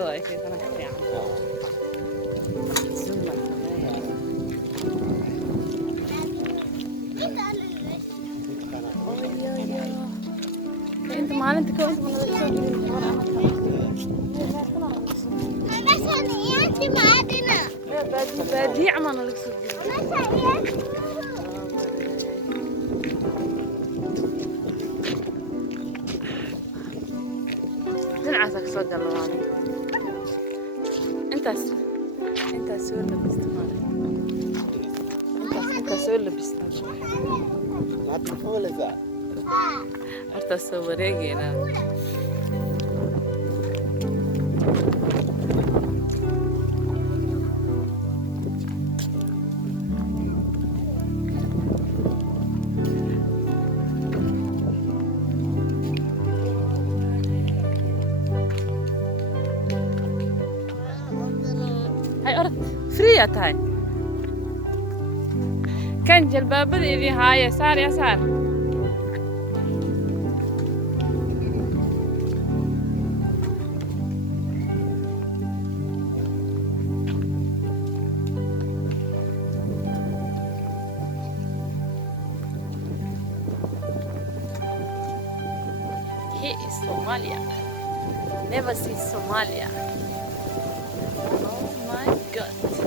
kamerada ay kaydana ka fiican zoom baan sameeyaa انت maalinta ka inta mana soo gelin kabar baadiye camal laga soo gelin dhinacaas ka soo galnaa intaas soo labista intaas soo labista Hadi fuulasa. horta soo wareegayna hay orod free tahay kan jalbaabadeedii haaye saar ya saar Here is Somalia. Never see Somalia. Oh my God.